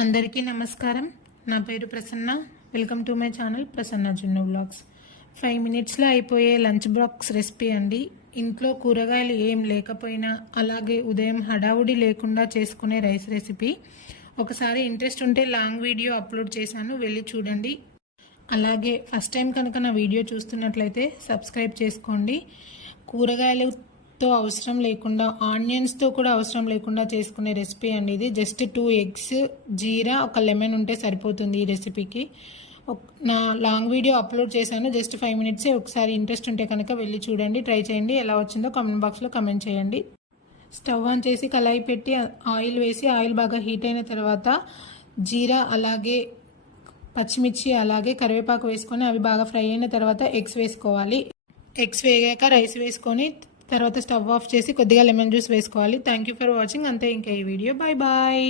అందరికీ నమస్కారం. నా పేరు Prasanna. Welcome to my channel Prasanna జున్ను వ్లాగ్స్. 5 మినిట్స్లో అయిపోయే లంచ్ బాక్స్ రెసిపీ అండి. ఇంట్లో కూరగాయలు ఏం లేకపోయినా అలాగే ఉదయం హడావుడి లేకుండా చేసుకునే రైస్ రెసిపీ. ఒకసారి ఇంట్రెస్ట్ ఉంటే లాంగ్ వీడియో అప్లోడ్ చేశాను, వెళ్ళి చూడండి. అలాగే ఫస్ట్ టైం కనుక నా వీడియో చూస్తున్నట్లయితే సబ్స్క్రైబ్ చేసుకోండి. కూరగాయలతో అవసరం లేకుండా, ఆనియన్స్తో కూడా అవసరం లేకుండా చేసుకునే రెసిపీ అండి ఇది. జస్ట్ 2 ఎగ్స్, జీరా, ఒక లెమన్ ఉంటే సరిపోతుంది ఈ రెసిపీకి. నా లాంగ్ వీడియో అప్లోడ్ చేశాను, జస్ట్ 5 మినిట్సే. ఒకసారి ఇంట్రెస్ట్ ఉంటే కనుక వెళ్ళి చూడండి, ట్రై చేయండి. ఎలా వచ్చిందో కామెంట్ బాక్స్లో కామెంట్ చేయండి. స్టవ్ ఆన్ చేసి కళాయి పెట్టి ఆయిల్ వేసి, ఆయిల్ బాగా హీట్ అయిన తర్వాత జీరా అలాగే పచ్చిమిర్చి అలాగే కరివేపాకు వేసుకొని అవి బాగా ఫ్రై అయిన తర్వాత ఎగ్స్ వేసుకోవాలి. ఎగ్స్ వేగాక రైస్ వేసుకొని తర్వాత స్టవ్ ఆఫ్ చేసి కొద్దిగా లెమన్ జ్యూస్ వేసుకోవాలి. Thank you for watching. అంతే ఇంకా ఈ వీడియో. Bye bye.